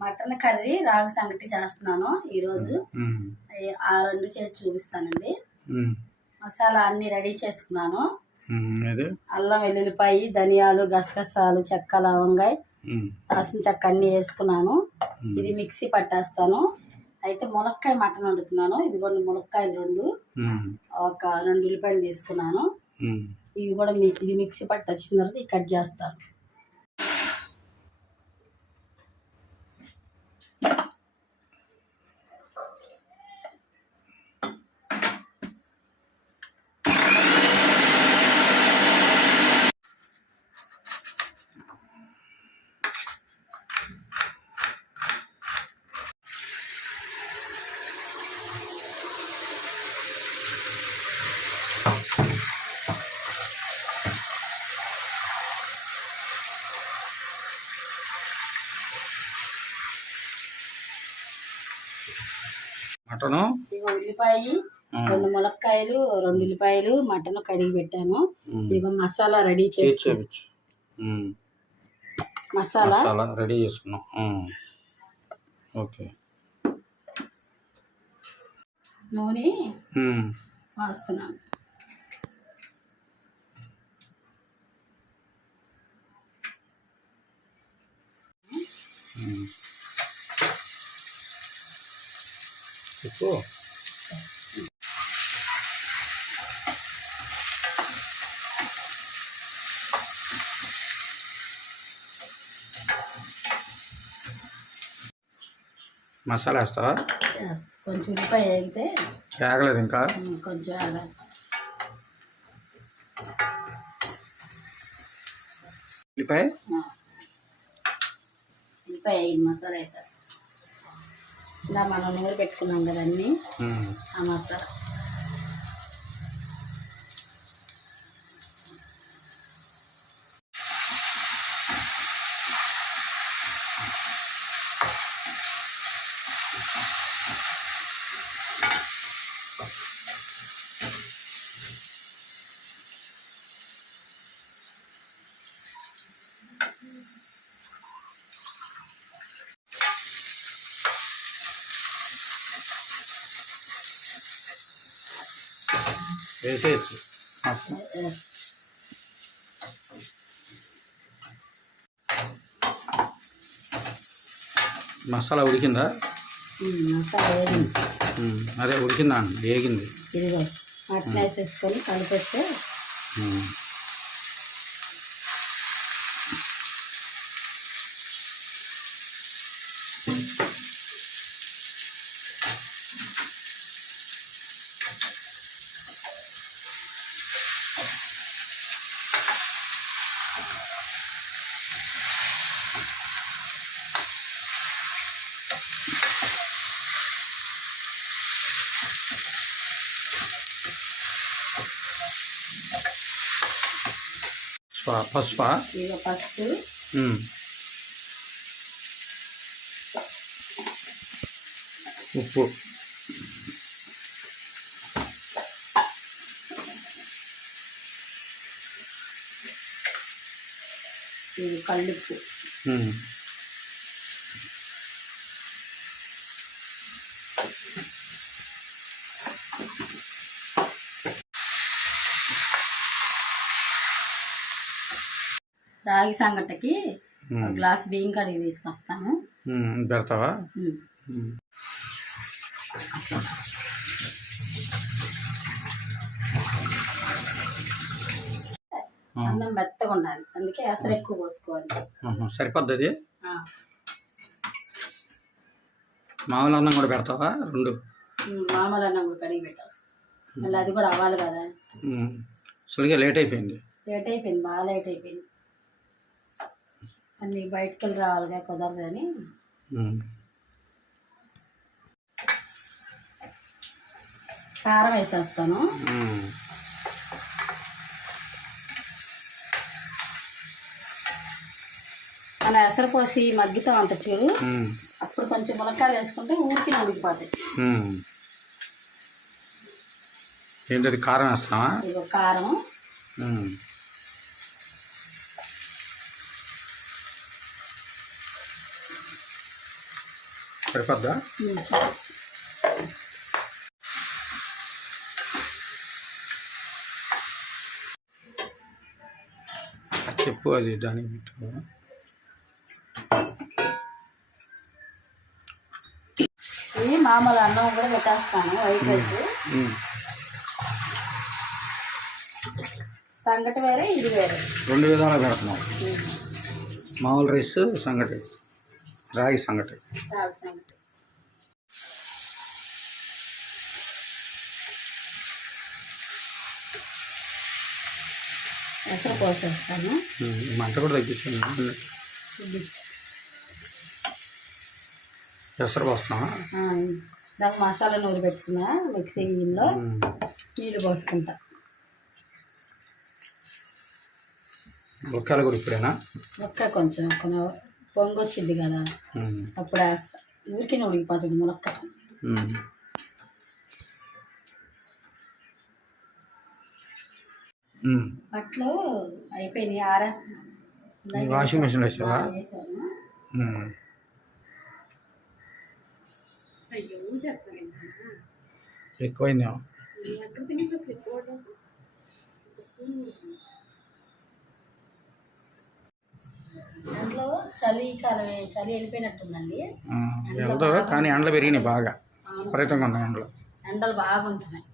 Mutton curry రాగి సంగటి చేస్తున్నాను ఈరోజు. ఆ రెండు చేసి చూపిస్తానండి. మసాలా అన్ని రెడీ చేసుకున్నాను. అల్లం వెల్లుల్లిపాయ, ధనియాలు, గసగసాలు, చెక్క, లవంగాయ, దాల్చిన చెక్క అన్ని వేసుకున్నాను. ఇది మిక్సీ పట్టేస్తాను. అయితే ములక్కాయ మటన్ వండుతున్నాను. ఇదిగోండి ములక్కాయలు రెండు, ఒక 2 ఉల్లిపాయలు తీసుకున్నాను. ఇవి కూడా ఇది మిక్సీ పట్టి వచ్చిన తర్వాత ఇది కట్ చేస్తాను. మటను ఉల్లిపాయ, 2 ములక్కాయలు, 2 ఉల్లిపాయలు, మటన్ కడిగి పెట్టాను. ఇదిగో మసాలా రెడీ చేసి మసాలా రెడీ చేసుకున్నాం. ఓకే, నూనె వేస్తున్నాను. ఉప్పు, మసాలా వేస్తావా? కొంచెం ఉల్లిపాయ వేగితే ఆగలేదు, ఇంకా కొంచెం ఆగాలి. ఉల్లిపాయ వేగి మసాలా వేసేస్తాం. ఇలా మనం నూనె పెట్టుకున్నాం కదండి, ఆ మసాలా వేసేసి మసాలా ఉడికిందా? అదే ఉడికిందా? వేగింది. ఇదిగో మటన్ వేసేసుకొని కలిపెడితే పసుపా? ఇక పసుపు, ఉప్పు, ఇది కల్లుప్పు, రాగి సంగటికి ఒక గ్లాస్ బియ్యం కడిగి తీసుకొస్తాను. పెడతావా? అన్నం మెత్తగా ఉండాలి, అందుకే ఎసరు ఎక్కువ పోసుకోవాలి. సరిపోద్ది. మామూలు అన్నం కూడా పెడతావా? 2 మామూలు అన్నం కూడా కడిగి పెట్టాలి, మళ్ళీ అది కూడా అవ్వాలి కదా. సులుగా లేట్ అయిపోయింది, బాగా లేట్ అయిపోయింది. అన్నీ బయటికి వెళ్ళి రావాలిగా, కుదరదు అని. కారం వేసేస్తాను. మన ఎసరు పోసి మగ్గితాం అంట చూడు, అప్పుడు కొంచెం ములక్కాయలు వేసుకుంటే ఊరికి ఉడికిపోతాయి. ఏంటది? కారం వేస్తావా? ఇదిగో కారం, సరిపోద్దా? చెప్పు అది దానికి పెట్టు. ఇది మామూలు అన్నం కూడా పెట్టేస్తాను, వైట్ రైస్. సంగటి వేరే, ఇది వేరే, 2 విధాలుగా పెడుతున్నాం. మామూలు రైస్ సంగటి, రాగి సంగటి. రాగి సంగటి. ఎసరు పోసేస్తాను. మంట కూడా తగ్గించాను. ఎసరు పోస్తావా? నాకు మసాలా నూరు పెట్టుకున్నా మిక్సీ గిన్నెలో నీళ్ళు పోసుకుంటా. ముక్కలు కూడా ఇప్పుడేనా? ముక్క కొంచెం పొంగు వచ్చింది కదా, అప్పుడు వేస్తా. ఊరికి ఉడికిపోతుంది మునక్క. బట్టలు అయిపోయినాయి, ఆరేస్తాను. వాషింగ్ మిషన్ వేసావా? అయ్యో చెప్పాలి, ఎక్కువైందా? ఎండలో చలికాలం, చలి వెళ్ళిపోయినట్టుందండి. వెళ్తావు కానీ ఎండలు పెరిగినాయి బాగా, విపరీతంగా ఉన్నాయి ఎండలు. ఎండలు బాగుంటున్నాయి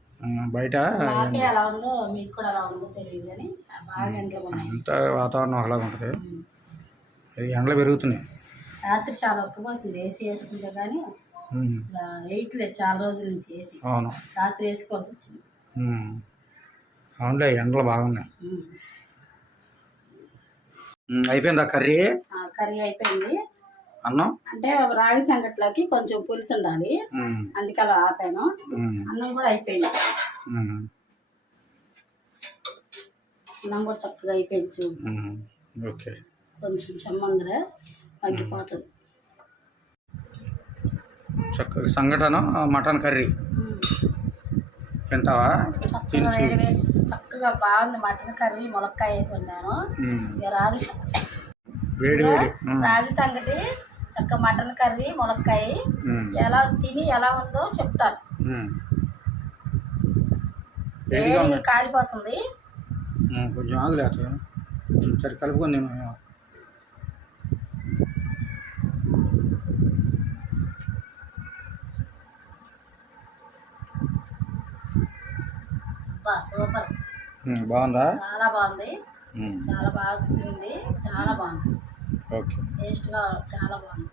బయట. మాకే ఎలా ఉందో మీకు కూడా అలా ఉందో తెలియదు కానీ బాగా ఎండలు ఉన్నాయి. అంత వాతావరణం ఒకలాగా ఉంటుంది, ఎండలు పెరుగుతున్నాయి. రాత్రి చాలా ఉక్కపోసింది, ఏసీ వేసుకుంటే కానీ అసలు వేయట్లేదు చాలా రోజుల నుంచి ఏసీ. అవును, రాత్రి వేసుకోవాల్సి వచ్చింది. అవునులే, ఎండలు బాగున్నాయి. అయిపోయిందా కర్రీ? కర్రీ అయిపోయింది. అన్నం అంటే రాగి సంగట్లోకి కొంచెం పులుసు ఉండాలి, అందుకే అలా ఆపాను. అన్నం కూడా అయిపోయింది. అన్నం కూడా చక్కగా అయిపోయింది. ఓకే, కొంచెం చెమ్మందర మగ్గిపోతుంది. చక్కగా సంగటన మటన్ కర్రీ తింటావా? చక్కగా బాగుంది మటన్ కర్రీ. ములక్కాయ వేసి వండాను. రాగి వేడి వేడి రాగి సంగటి, చక్క మటన్ కర్రీ, ములక్కాయ. ఎలా తిని ఎలా ఉందో చెప్తాను. కాలిపోతుంది, కొంచెం ఆగలేదు. సరే కలుపుకొని నేను సూపర్. బాగుందా? చాలా బాగుంది, చాలా బాగా కుదిరింది, చాలా బాగుంది. ఓకే, టేస్ట్గా చాలా బాగుంది.